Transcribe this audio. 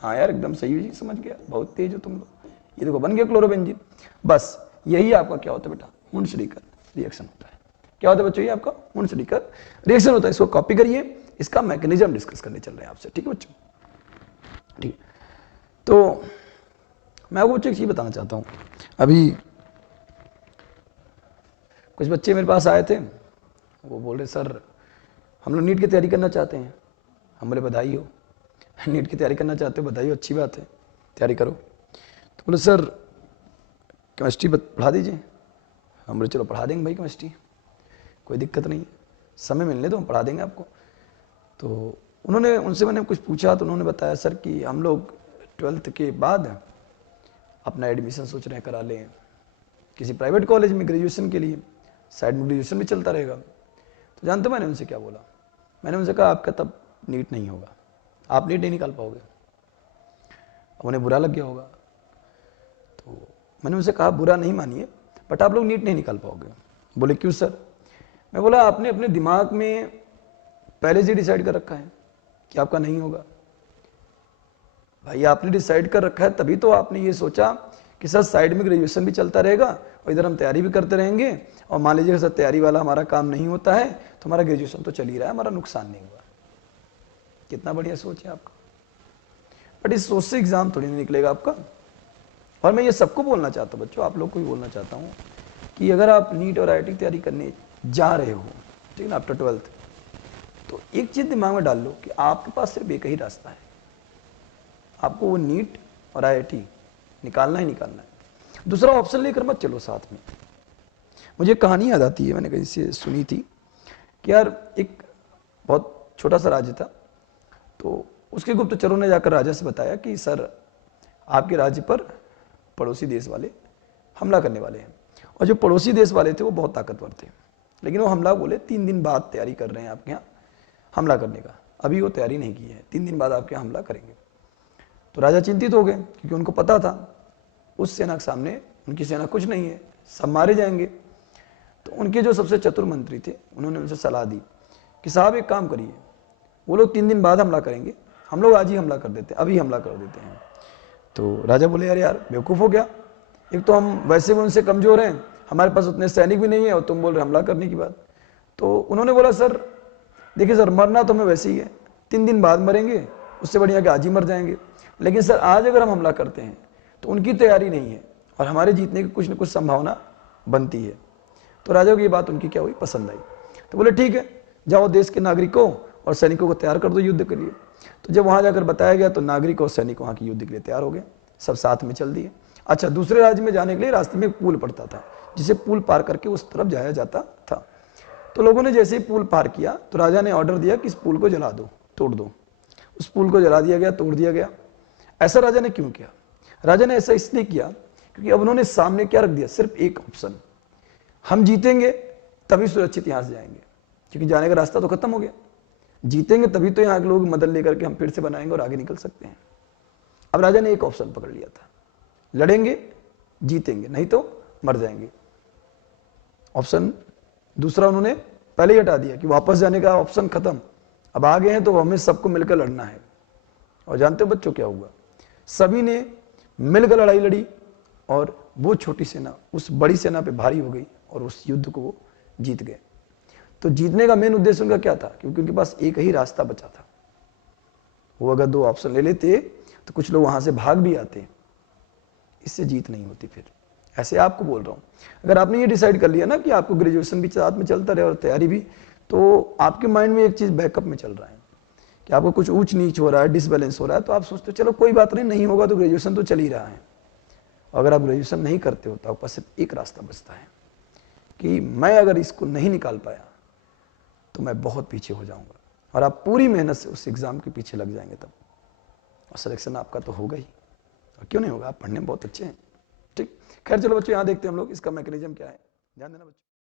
हाँ यार एकदम सही जी, समझ गया, बहुत तेज हो तुम लोग। ये देखो बन गया क्लोरोबेंजीन। बस यही आपका क्या होता है बेटा, मुंशलिकर रिएक्शन होता है। क्या होता है बच्चों, ये आपका मुंशलिकर रिएक्शन होता है। इसको कॉपी करिए, इसका मैकेनिज्म डिस्कस करने चल रहे हैं आपसे, ठीक है बच्चों। ठीक, तो मैं आपको बच्चों एक चीज बताना चाहता हूँ। अभी कुछ बच्चे मेरे पास आए थे, वो बोल रहे सर हम लोग नीट की तैयारी करना चाहते हैं। हम बोले बधाई हो, नीट की तैयारी करना चाहते हो, बधाई हो, अच्छी बात है, तैयारी करो। तो बोले सर केमिस्ट्री पढ़ा दीजिए। हम बोले चलो पढ़ा देंगे भाई केमिस्ट्री, कोई दिक्कत नहीं है, समय मिलने दो हम पढ़ा देंगे आपको। तो उन्होंने, उनसे मैंने कुछ पूछा तो उन्होंने बताया सर कि हम लोग 12th के बाद अपना एडमिशन सोच रहे हैं करा लें किसी प्राइवेट कॉलेज में ग्रेजुएशन के लिए, साइड में ग्रेजुएशन भी चलता रहेगा। तो जानते हो मैंने उनसे क्या बोला, मैंने उनसे कहा आपका तब नीट नहीं होगा, आप नीट नहीं निकाल पाओगे। अब उन्हें बुरा लग गया होगा, तो मैंने उनसे कहा बुरा नहीं मानिए, बट आप लोग नीट नहीं निकाल पाओगे। बोले क्यों सर? मैं बोला आपने अपने दिमाग में पहले से डिसाइड कर रखा है कि आपका नहीं होगा। भाई आपने डिसाइड कर रखा है तभी तो आपने ये सोचा कि सर साइड में ग्रेजुएशन भी चलता रहेगा और इधर हम तैयारी भी करते रहेंगे, और मान लीजिए सर तैयारी वाला हमारा काम नहीं होता है तो हमारा ग्रेजुएशन तो चल ही रहा है, हमारा नुकसान नहीं हुआ। कितना बढ़िया सोच है आपका। बट इस सोच से एग्जाम थोड़ी नहीं निकलेगा आपका। और मैं ये सबको बोलना चाहता हूँ बच्चों, आप लोग को भी बोलना चाहता हूँ कि अगर आप नीट और IIT की तैयारी करने जा रहे हो, ठीक है ना, आफ्टर 12th, तो एक चीज दिमाग में डाल लो कि आपके पास सिर्फ एक ही रास्ता है, आपको वो नीट और IIT निकालना ही निकालना है। दूसरा ऑप्शन लेकर मत चलो साथ में। मुझे कहानी याद आती है, मैंने कहीं से सुनी थी कि यार एक बहुत छोटा सा राज्य था, तो उसके गुप्तचरों ने जाकर राजा से बताया कि सर आपके राज्य पर पड़ोसी देश वाले हमला करने वाले हैं। और जो पड़ोसी देश वाले थे वो बहुत ताकतवर थे, लेकिन वो हमला बोले 3 दिन बाद तैयारी कर रहे हैं आपके यहाँ हमला करने का, अभी वो तैयारी नहीं की है, 3 दिन बाद आपके यहाँ हमला करेंगे। तो राजा चिंतित हो गए क्योंकि उनको पता था उस सेना के सामने उनकी सेना कुछ नहीं है, सब मारे जाएंगे। तो उनके जो सबसे चतुर मंत्री थे उन्होंने उनसे सलाह दी कि साहब एक काम करिए, वो लोग 3 दिन बाद हमला करेंगे, हम लोग आज ही हमला कर देते हैं, अभी हमला कर देते हैं। तो राजा बोले अरे यार बेवकूफ़ हो गया, एक तो हम वैसे भी उनसे कमज़ोर हैं, हमारे पास उतने सैनिक भी नहीं है और तुम बोल रहे हमला करने की बात। तो उन्होंने बोला सर देखिए सर मरना तो हमें वैसे ही है, 3 दिन बाद मरेंगे, उससे बढ़िया कि आज ही मर जाएंगे, लेकिन सर आज अगर हम हमला करते हैं तो उनकी तैयारी नहीं है और हमारे जीतने की कुछ न कुछ संभावना बनती है। तो राजा को ये बात उनकी क्या हुई, पसंद आई। तो बोले ठीक है जाओ देश के नागरिकों और सैनिकों को तैयार कर दो युद्ध के लिए। तो जब वहां जाकर बताया गया तो नागरिक और सैनिक वहां की युद्ध के लिए तैयार हो गए, सब साथ में चल दिए। अच्छा, दूसरे राज्य में जाने के लिए रास्ते में एक पुल पड़ता था जिसे पुल पार करके उस तरफ जाया जाता था। तो लोगों ने जैसे ही पुल पार किया तो राजा ने ऑर्डर दिया कि इस पुल को जला दो, तोड़ दो। उस पुल को जला दिया गया, तोड़ दिया गया। ऐसा राजा ने क्यों किया? राजा ने ऐसा इसलिए किया क्योंकि अब उन्होंने सामने क्या रख दिया, सिर्फ एक ऑप्शन, हम जीतेंगे तभी सुरक्षित यहां से जाएंगे, क्योंकि जाने का रास्ता तो खत्म हो गया, जीतेंगे तभी तो यहाँ के लोग मदद लेकर के हम फिर से बनाएंगे और आगे निकल सकते हैं। अब राजा ने एक ऑप्शन पकड़ लिया था, लड़ेंगे जीतेंगे, नहीं तो मर जाएंगे। ऑप्शन दूसरा उन्होंने पहले ही हटा दिया कि वापस जाने का ऑप्शन खत्म, अब आ गए हैं तो हमें सबको मिलकर लड़ना है। और जानते हो बच्चों क्या हुआ, सभी ने मिलकर लड़ाई लड़ी और वो छोटी सेना उस बड़ी सेना पे भारी हो गई और उस युद्ध को वो जीत गए। तो जीतने का मेन उद्देश्य उनका क्या था, क्योंकि उनके पास एक ही रास्ता बचा था। वो अगर 2 ऑप्शन ले लेते तो कुछ लोग वहां से भाग भी आते, इससे जीत नहीं होती। फिर ऐसे आपको बोल रहा हूं, अगर आपने ये डिसाइड कर लिया ना कि आपको ग्रेजुएशन भी साथ में चलता रहे और तैयारी भी, तो आपके माइंड में एक चीज बैकअप में चल रहा है कि आपको कुछ ऊंच नीच हो रहा है, डिसबैलेंस हो रहा है, तो आप सोचते हो चलो कोई बात नहीं, नहीं होगा तो ग्रेजुएशन तो चल ही रहा है। अगर आप ग्रेजुएशन नहीं करते हो तो आपके पास सिर्फ एक रास्ता बचता है कि मैं अगर इसको नहीं निकाल पाया तो मैं बहुत पीछे हो जाऊंगा, और आप पूरी मेहनत से उस एग्जाम के पीछे लग जाएंगे तब, और सिलेक्शन आपका तो होगा ही। और क्यों नहीं होगा, आप पढ़ने में बहुत अच्छे हैं। ठीक, खैर चलो बच्चों यहाँ देखते हैं हम लोग इसका मैकेनिज्म क्या है, ध्यान देना बच्चों।